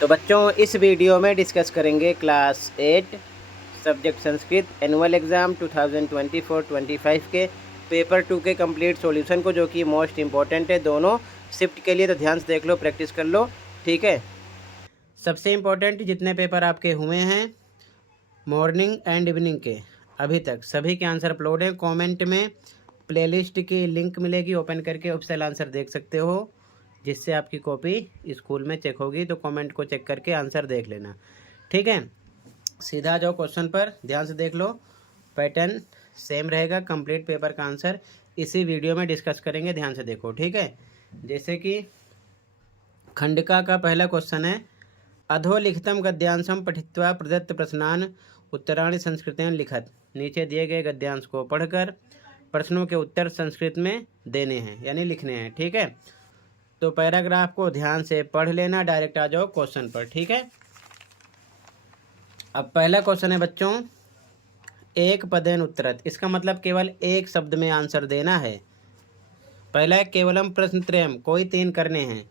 तो बच्चों इस वीडियो में डिस्कस करेंगे class 8 subject Sanskrit annual exam 2024-25 के पेपर 2 के कंप्लीट सॉल्यूशन को, जो कि मोस्ट इम्पॉर्टेंट है दोनों शिफ्ट के लिए। तो ध्यान से देख लो, प्रैक्टिस कर लो, ठीक है। सबसे इम्पोर्टेंट जितने पेपर आपके हुए हैं मॉर्निंग एंड इवनिंग के अभी तक, सभी के आंसर अपलोड हैं। कमेंट में प्लेलिस्ट की लिंक मिलेगी, ओपन करके ऑप्शनल आंसर देख सकते हो, जिससे आपकी कॉपी स्कूल में चेक होगी। तो कमेंट को चेक करके आंसर देख लेना, ठीक है। सीधा जाओ क्वेश्चन पर, ध्यान से देख लो, पैटर्न सेम रहेगा। कंप्लीट पेपर का आंसर इसी वीडियो में डिस्कस करेंगे, ध्यान से देखो, ठीक है। जैसे कि खंडिका का पहला क्वेश्चन है, अधोलिखितम गद्यांशम पठित्वा प्रदत्त प्रश्नान उत्तराणि संस्कृतेन लिखत। नीचे दिए गए गद्यांश को पढ़कर प्रश्नों के उत्तर संस्कृत में देने हैं, यानी लिखने हैं, ठीक है। तो पैराग्राफ को ध्यान से पढ़ लेना, डायरेक्ट आ जाओ क्वेश्चन पर, ठीक है। अब पहला क्वेश्चन है बच्चों, एक पदेन उत्तरत। इसका मतलब केवल एक शब्द में आंसर देना है। पहला है केवलम प्रश्न त्रयम, कोई 3 करने हैं।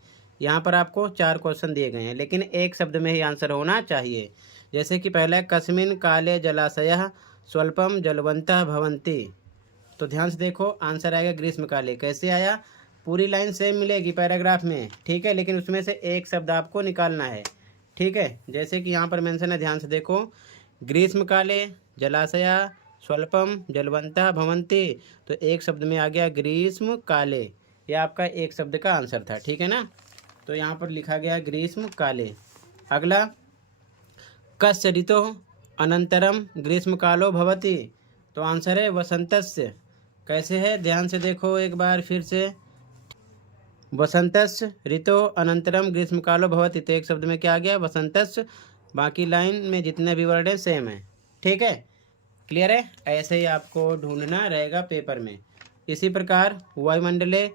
यहाँ पर आपको 4 क्वेश्चन दिए गए हैं, लेकिन एक शब्द में ही आंसर होना चाहिए। जैसे कि पहला है कस्मिन काले जलाशयः स्वल्पम जलवन्तः भवन्ति। तो ध्यान से देखो, आंसर आएगा ग्रीष्मकाले। कैसे आया? पूरी लाइन सेम मिलेगी पैराग्राफ में, ठीक है, लेकिन उसमें से एक शब्द आपको निकालना है, ठीक है। जैसे कि यहाँ पर मेंशन है, ध्यान से देखो, ग्रीष्मकाले जलाशया स्वल्पम जलवन्तः भवन्ति। तो एक शब्द में आ गया ग्रीष्मकाले, यह आपका एक शब्द का आंसर था, ठीक है ना। तो यहाँ पर लिखा गया ग्रीष्मकाले। अगला, कस्य ऋतोः अनंतरम ग्रीष्मकालो भवति। तो आंसर है वसंतस्य। कैसे है? ध्यान से देखो एक बार फिर से, वसंतस्य ऋतो अनंतरम ग्रीष्मकालो भवति। तो एक शब्द में क्या आ गया? वसंतस्य। बाकी लाइन में जितने भी वर्ड हैं सेम है, ठीक है, क्लियर है। ऐसे ही आपको ढूंढना रहेगा पेपर में। इसी प्रकार वायुमंडले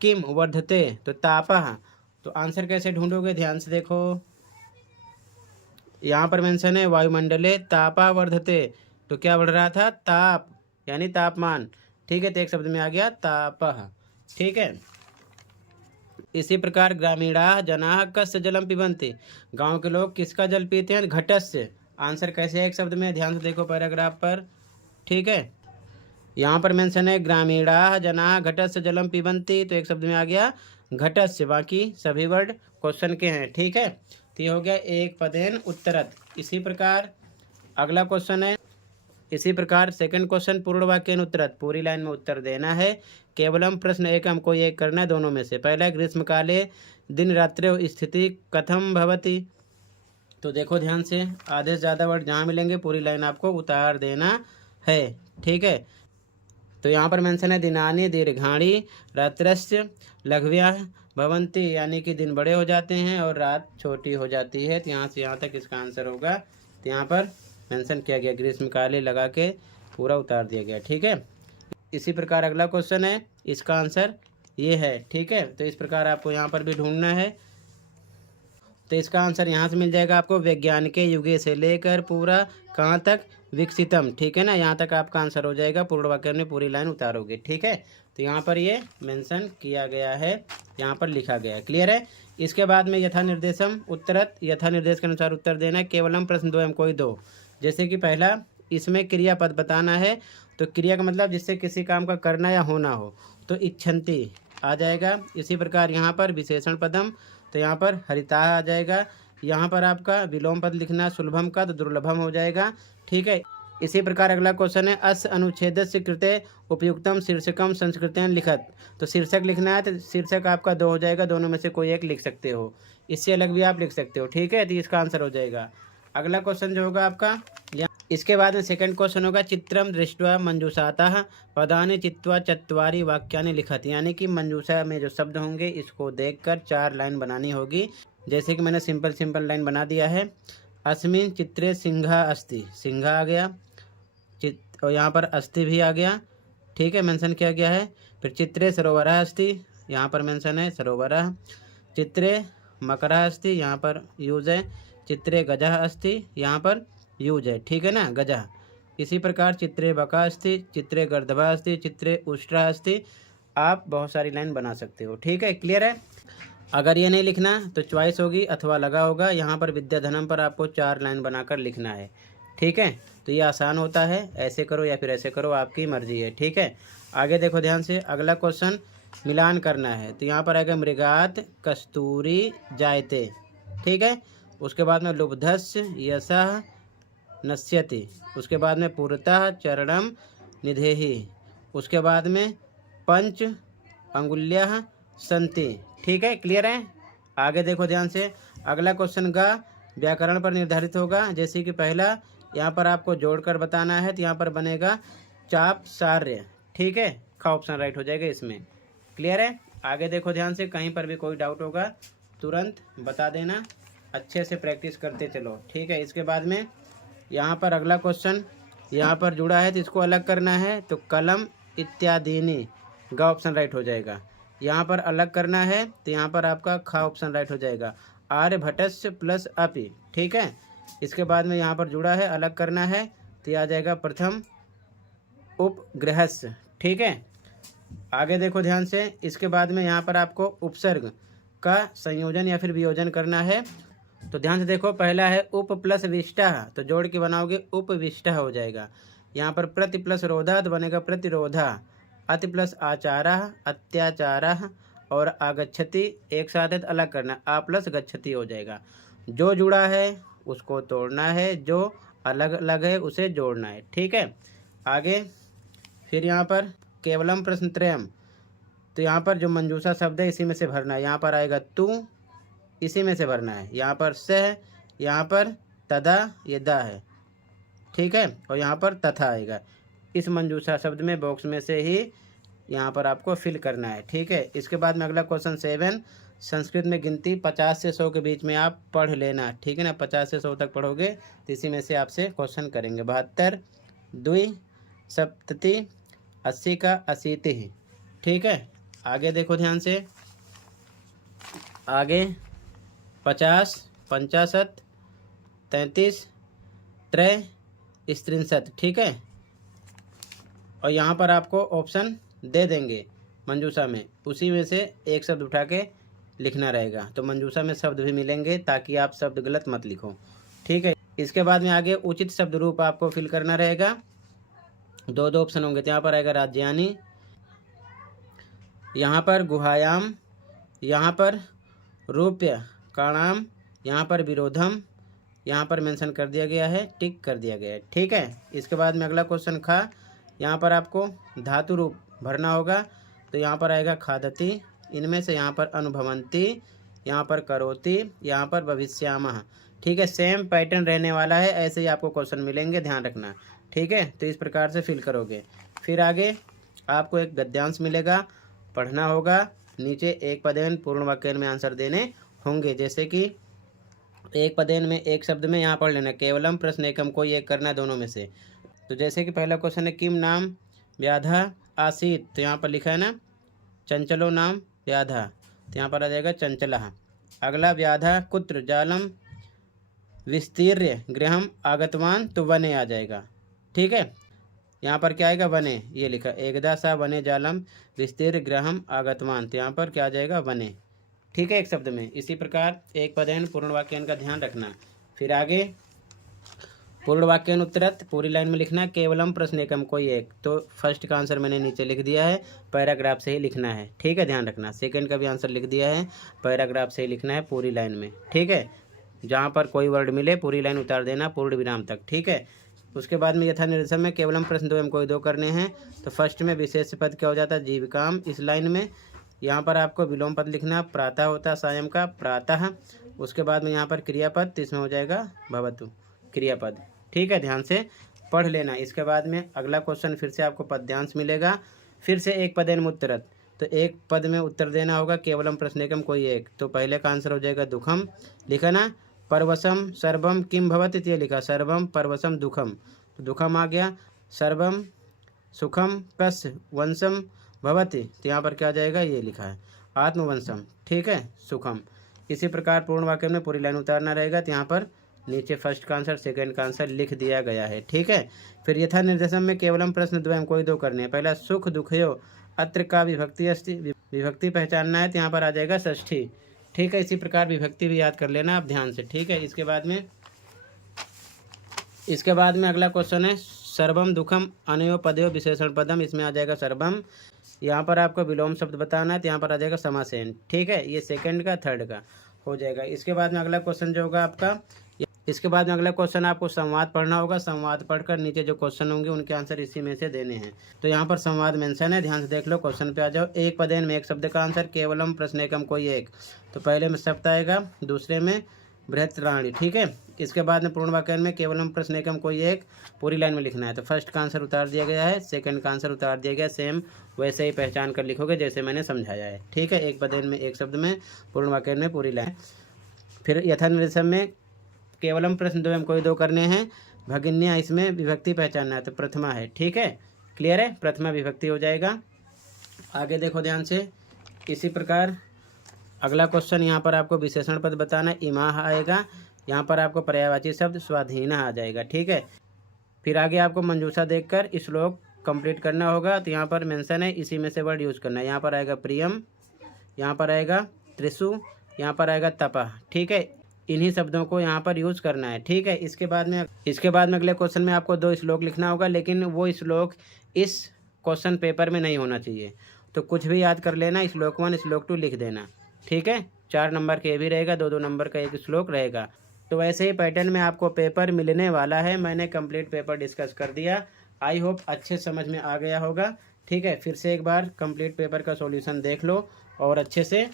किम वर्धते, तो तापः। तो आंसर कैसे ढूंढोगे? ध्यान से देखो, यहाँ पर मेंशन है वायुमंडले तापा वर्धते। तो क्या बढ़ रहा था? ताप, यानी तापमान, ठीक है। तो एक शब्द में आ गया तापः, ठीक है। इसी प्रकार ग्रामीणा जनाः कस्य जलम पिबन्ति। गांव के लोग किसका जल पीते हैं? घटस्य। आंसर कैसे है एक शब्द में? ध्यान से देखो पैराग्राफ पर, ठीक है। यहाँ पर मेंशन है ग्रामीणा जनाः घटस्य जलम पिबन्ति। तो एक शब्द में आ गया घटस्य। बाकी सभी वर्ड क्वेश्चन के हैं, ठीक है। तो ये हो गया एक पदेन उत्तरत। इसी प्रकार अगला क्वेश्चन है, इसी प्रकार सेकंड क्वेश्चन, पूर्ण वाक्येन उत्तरत। पूरी लाइन में उत्तर देना है। केवलम प्रश्न एकम, कोई एक करना है दोनों में से। पहला ग्रीष्मकाले दिन रात्र्योः स्थिति कथम भवति। तो देखो ध्यान से, आधे से ज़्यादा वर्ड जहाँ मिलेंगे पूरी लाइन आपको उतार देना है, ठीक है। तो यहाँ पर मेंशन है दिनानि दीर्घाणि रात्रस्य लघव्याः भवन्ति, यानी कि दिन बड़े हो जाते हैं और रात छोटी हो जाती है। तो यहाँ से यहाँ तक इसका आंसर होगा। तो यहाँ पर मेंशन किया गया, ग्रीष्मकाले लगा के पूरा उतार दिया गया, ठीक है। इसी प्रकार अगला क्वेश्चन है, इसका आंसर ये है, ठीक है। तो इस प्रकार आपको यहाँ पर भी ढूंढना है। तो इसका आंसर यहाँ से मिल जाएगा आपको, वैज्ञानिके युगे से लेकर पूरा कहाँ तक? विकसितम, ठीक है ना। यहाँ तक आपका आंसर हो जाएगा। पूर्ण वाक्य में पूरी लाइन उतारोगे, ठीक है। तो यहाँ पर ये मेंशन किया गया है, यहाँ पर लिखा गया है, क्लियर है। इसके बाद में यथा निर्देशम उत्तरत, यथा निर्देश के अनुसार उत्तर देना है। केवलम प्रश्न द्वयम, कोई दो। जैसे कि पहला, इसमें क्रियापद बताना है। तो क्रिया का मतलब जिससे किसी काम का करना या होना हो, तो इच्छन्ति आ जाएगा। इसी प्रकार यहाँ पर विशेषण पदम, तो यहाँ पर हरिता आ जाएगा। यहाँ पर आपका विलोम पद लिखना सुलभम का, तो दुर्लभम हो जाएगा, ठीक है। इसी प्रकार अगला क्वेश्चन है, अस्य अनुच्छेदस्य कृते उपयुक्तम शीर्षकम संस्कृतेन लिखत। तो शीर्षक लिखना है, तो शीर्षक आपका 2 हो जाएगा, दोनों में से कोई एक लिख सकते हो, इससे अलग भी आप लिख सकते हो, ठीक है। तो इसका आंसर हो जाएगा। अगला क्वेश्चन जो होगा आपका, इसके बाद में सेकंड क्वेश्चन होगा, चित्रम दृष्ट्वा मंजूषातः पदानि चित्वा चत्वारि वाक्यानि लिखत। यानी कि मंजूषा में जो शब्द होंगे इसको देखकर 4 लाइन बनानी होगी। जैसे कि मैंने सिंपल लाइन बना दिया है। अस्मिन् चित्रे सिंहा अस्ति, सिंहा आ गया, और यहाँ पर अस्ति भी आ गया, ठीक है, मेंशन किया गया है। फिर चित्रे सरोवरः अस्ति, यहाँ पर मेंशन है सरोवरः। चित्रे मकरः अस्ति, यहाँ पर यूज है। चित्रे गजः अस्ति, यहाँ पर यूज है, ठीक है ना, गजः। इसी प्रकार चित्रे बका अस्ति, चित्रे गर्दभा अस्ति, चित्रे उष्ट्रा अस्ति। आप बहुत सारी लाइन बना सकते हो, ठीक है, क्लियर है। अगर ये नहीं लिखना तो चॉइस होगी अथवा लगा होगा, यहाँ पर विद्याधनम पर आपको 4 लाइन बनाकर लिखना है। ठीक है, तो ये आसान होता है, ऐसे करो या फिर ऐसे करो, आपकी मर्जी है। ठीक है, आगे देखो ध्यान से, अगला क्वेश्चन मिलान करना है। तो यहाँ पर आएगा मृगात कस्तूरी जायते। ठीक है, उसके बाद में लुब्धस्य यशः नश्यति, उसके बाद में पुरतः चरणम निधेहि, उसके बाद में पंच अंगुल्यः संति। ठीक है, क्लियर है। आगे देखो ध्यान से, अगला क्वेश्चन का व्याकरण पर निर्धारित होगा। जैसे कि पहला यहाँ पर आपको जोड़कर बताना है, तो यहाँ पर बनेगा चाप सार्य। ठीक है, का ऑप्शन राइट हो जाएगा इसमें। क्लियर है। आगे देखो ध्यान से, कहीं पर भी कोई डाउट होगा तुरंत बता देना, अच्छे से प्रैक्टिस करते चलो। ठीक है, इसके बाद में यहाँ पर अगला क्वेश्चन यहाँ पर जुड़ा है, तो इसको अलग करना है। तो कलम इत्यादिनी गा ऑप्शन राइट हो जाएगा। यहाँ पर अलग करना है, तो यहाँ पर आपका खा ऑप्शन राइट हो जाएगा। आर्यभटस्य प्लस अपि। ठीक है, इसके बाद में यहाँ पर जुड़ा है, अलग करना है, तो आ जाएगा प्रथम उपग्रहस्य। ठीक है, आगे देखो ध्यान से, इसके बाद में यहाँ पर आपको उपसर्ग का संयोजन या फिर वियोजन करना है। तो ध्यान से देखो, पहला है उप प्लस विष्टः, तो जोड़ के बनाओगे उपविष्टः हो जाएगा। यहाँ पर प्रति प्लस रोधा तो बनेगा प्रतिरोधा। अति प्लस आचारः अत्याचारः, और आगच्छति एक साथ है तो अलग करना, आ प्लस गच्छति हो जाएगा। जो जुड़ा है उसको तोड़ना है, जो अलग अलग है उसे जोड़ना है। ठीक है, आगे फिर यहाँ पर केवलम प्रश्नत्रयम, तो यहाँ पर जो मंजूषा शब्द है इसी में से भरना है। यहाँ पर आएगा तू, इसी में से भरना है। यहाँ पर सह, यहाँ पर तदा, ये दा है। ठीक है, और यहाँ पर तथा आएगा। इस मंजूषा शब्द में बॉक्स में से ही यहाँ पर आपको फिल करना है। ठीक है, इसके बाद में अगला क्वेश्चन 7, संस्कृत में गिनती 50 से 100 के बीच में आप पढ़ लेना। ठीक है ना, 50 से 100 तक पढ़ोगे तो इसी में से आपसे क्वेश्चन करेंगे। 72 द्वि सप्तति 80 का 80। ठीक है, आगे देखो ध्यान से, आगे 50 65 33 त्रय स्त्रिंशत। ठीक है, और यहाँ पर आपको ऑप्शन दे देंगे मंजूषा में, उसी में से एक शब्द उठा के लिखना रहेगा। तो मंजूषा में शब्द भी मिलेंगे ताकि आप शब्द गलत मत लिखो। ठीक है, इसके बाद में आगे उचित शब्द रूप आपको फिल करना रहेगा। 2 ऑप्शन होंगे, तो यहाँ पर आएगा राज्यानी, यहाँ पर गुहायाम, यहाँ पर रूप्य काणाम, यहाँ पर विरोधम, यहाँ पर मेंशन कर दिया गया है, टिक कर दिया गया है। ठीक है, इसके बाद में अगला क्वेश्चन खा, यहाँ पर आपको धातु रूप भरना होगा। तो यहाँ पर आएगा खादति, इनमें से यहाँ पर अनुभवंती, यहाँ पर करोति, यहाँ पर भविष्यामः। ठीक है, सेम पैटर्न रहने वाला है, ऐसे ही आपको क्वेश्चन मिलेंगे, ध्यान रखना। ठीक है, तो इस प्रकार से फिल करोगे। फिर आगे आपको एक गद्यांश मिलेगा, पढ़ना होगा। नीचे एक पदेन पूर्ण वाक्य में आंसर देने होंगे। जैसे कि एक पदेन में एक शब्द में यहाँ पढ़ लेना, केवलम प्रश्न एकम, कोई एक करना है दोनों में से। तो जैसे कि पहला क्वेश्चन है किम नाम व्याधा आसीत, तो यहाँ पर लिखा है ना चंचलो नाम व्याधा, तो यहाँ पर आ जाएगा चंचलः। अगला व्याधा कुत्र जालम विस्तीर्य गृहम आगतवान, तो वने आ जाएगा। ठीक है, यहाँ पर क्या आएगा वने, ये लिखा एकदा सा वने जालम विस्तीर्य गृहम आगतवान, तो यहाँ पर क्या आ जाएगा वने। ठीक है, एक शब्द में। इसी प्रकार एक पदेन पूर्ण वाक्यन का ध्यान रखना। फिर आगे पूर्ण वाक्यन उत्तरत पूरी लाइन में लिखना, केवलम प्रश्न एकम, कोई एक। तो फर्स्ट का आंसर मैंने नीचे लिख दिया है, पैराग्राफ से ही लिखना है। ठीक है, ध्यान रखना। सेकंड का भी आंसर लिख दिया है, पैराग्राफ से ही लिखना है पूरी लाइन में। ठीक है, जहाँ पर कोई वर्ड मिले पूरी लाइन उतार देना पूर्ण विराम तक। ठीक है, उसके बाद में यथा निर्देशन में केवलम प्रश्न 2 कोई 2 करने हैं। तो फर्स्ट में विशेष पद क्या हो जाता है, जीविकाम। इस लाइन में यहाँ पर आपको विलोम पद लिखना, प्रातः होता है सायं का, प्रातः। उसके बाद में यहाँ पर क्रियापद, तो इसमें हो जाएगा भवतु क्रियापद। ठीक है, ध्यान से पढ़ लेना। इसके बाद में अगला क्वेश्चन फिर से आपको पद्यांश मिलेगा, फिर से एक पदेन उत्तरत, तो एक पद में उत्तर देना होगा, केवलम प्रश्न एकम, कोई एक। तो पहले का आंसर हो जाएगा दुखम, लिखा ना, परवशम सर्वम किम भवति, ये लिखा सर्वम परवशम दुखम, तो दुखम आ गया। सर्वम सुखम कस वंशम भवति, तो यहाँ पर क्या आ जाएगा, ये लिखा है आत्मवंशम। ठीक है, सुखम। इसी प्रकार पूर्ण वाक्य में पूरी लाइन उतारना रहेगा। तो यहाँ पर नीचे फर्स्ट का आंसर सेकंड का आंसर लिख दिया गया है। ठीक है, फिर यथा निर्देशन में केवलम प्रश्न 2 कोई 2 करने हैं। पहला सुख दुखयो, अत्र का विभक्ति अस्ति, विभक्ति पहचानना है, तो यहाँ पर आ जाएगा षष्ठी। ठीक है। इसी प्रकार विभक्ति भी याद कर लेना आप ध्यान से, ठीक है। इसके बाद में अगला क्वेश्चन है सर्वम दुखम अनयो पदयो विशेषण पदम। इसमें आ जाएगा सर्वम, यहाँ पर आपको विलोम शब्द बताना है तो यहाँ पर आ जाएगा समासेन, ठीक है। ये सेकंड का थर्ड का हो जाएगा। इसके बाद में अगला क्वेश्चन जो होगा आपका, इसके बाद में अगला क्वेश्चन आपको संवाद पढ़ना होगा। संवाद पढ़कर नीचे जो क्वेश्चन होंगे उनके आंसर इसी में से देने हैं। तो यहाँ पर संवाद मेंशन है, ध्यान से देख लो। क्वेश्चन पे आ जाओ। एक पदेन में एक शब्द का आंसर केवलम प्रश्न एकम कोई एक, तो पहले में शब्द आएगा, दूसरे में बृहत्राणी, ठीक है। इसके बाद में पूर्ण वाक्य में केवलम प्रश्न एकम कोई एक पूरी लाइन में लिखना है। तो फर्स्ट का आंसर उतार दिया गया है, सेकंड का आंसर उतार दिया गया, सेम वैसे ही पहचान कर लिखोगे जैसे मैंने समझाया है, ठीक है। एक पदेन में एक शब्द में, पूर्ण वाक्य में पूरी लाइन। फिर यथानिर्देशम में केवलम प्रश्न दो एवं कोई दो करने हैं। भगिन्या, इसमें विभक्ति पहचानना है तो प्रथमा है, ठीक है। क्लियर है, प्रथमा विभक्ति हो जाएगा। आगे देखो ध्यान से। इसी प्रकार अगला क्वेश्चन, यहाँ पर आपको विशेषण पद बताना, इमाह आएगा। यहाँ पर आपको पर्यायवाची शब्द स्वाधीन आ जाएगा, ठीक है। फिर आगे आपको मंजूषा देखकर श्लोक कंप्लीट करना होगा। तो यहाँ पर मेंशन है, इसी में से वर्ड यूज़ करना है। यहाँ पर आएगा प्रियम, यहाँ पर आएगा त्रिशु, यहाँ पर आएगा तपह, ठीक है। इन्हीं शब्दों को यहाँ पर यूज़ करना है, ठीक है। इसके बाद में अगले क्वेश्चन में आपको 2 श्लोक लिखना होगा, लेकिन वो श्लोक इस क्वेश्चन पेपर में नहीं होना चाहिए। तो कुछ भी याद कर लेना, श्लोक 1 श्लोक 2 लिख देना, ठीक है। 4 नंबर के भी रहेगा, 2-2 नंबर का एक श्लोक रहेगा। तो वैसे ही पैटर्न में आपको पेपर मिलने वाला है। मैंने कंप्लीट पेपर डिस्कस कर दिया, आई होप अच्छे समझ में आ गया होगा, ठीक है। फिर से एक बार कंप्लीट पेपर का सॉल्यूशन देख लो और अच्छे से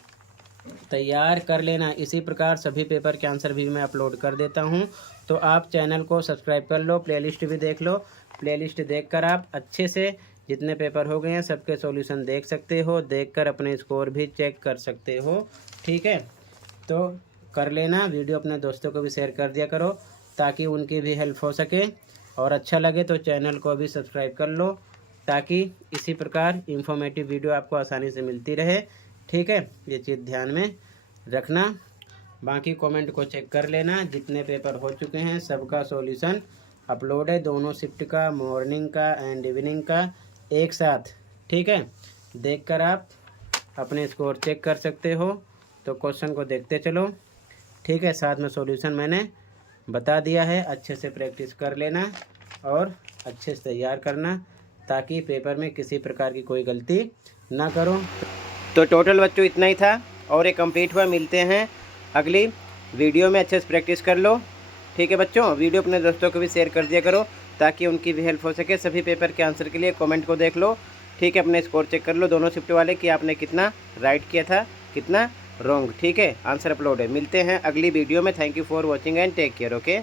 तैयार कर लेना। इसी प्रकार सभी पेपर के आंसर भी मैं अपलोड कर देता हूं, तो आप चैनल को सब्सक्राइब कर लो, प्लेलिस्ट भी देख लो। प्लेलिस्ट देखकर आप अच्छे से जितने पेपर हो गए हैं सबके सॉल्यूशन देख सकते हो, देखकर अपने स्कोर भी चेक कर सकते हो, ठीक है। तो कर लेना, वीडियो अपने दोस्तों को भी शेयर कर दिया करो ताकि उनकी भी हेल्प हो सके, और अच्छा लगे तो चैनल को भी सब्सक्राइब कर लो ताकि इसी प्रकार इंफॉर्मेटिव वीडियो आपको आसानी से मिलती रहे, ठीक है। ये चीज़ ध्यान में रखना। बाकी कमेंट को चेक कर लेना, जितने पेपर हो चुके हैं सबका सॉल्यूशन अपलोड है, दोनों शिफ्ट का, मॉर्निंग का एंड इवनिंग का एक साथ, ठीक है। देखकर आप अपने स्कोर चेक कर सकते हो। तो क्वेश्चन को देखते चलो, ठीक है। साथ में सॉल्यूशन मैंने बता दिया है, अच्छे से प्रैक्टिस कर लेना और अच्छे से तैयार करना ताकि पेपर में किसी प्रकार की कोई गलती ना करो। तो टोटल बच्चों इतना ही था और ये कंप्लीट हुआ। मिलते हैं अगली वीडियो में, अच्छे से प्रैक्टिस कर लो, ठीक है बच्चों। वीडियो अपने दोस्तों को भी शेयर कर दिया करो ताकि उनकी भी हेल्प हो सके। सभी पेपर के आंसर के लिए कमेंट को देख लो, ठीक है। अपने स्कोर चेक कर लो दोनों शिफ्ट वाले कि आपने कितना राइट किया था, कितना रॉन्ग, ठीक है। आंसर अपलोड है। मिलते हैं अगली वीडियो में। Thank you for watching and take care, okay.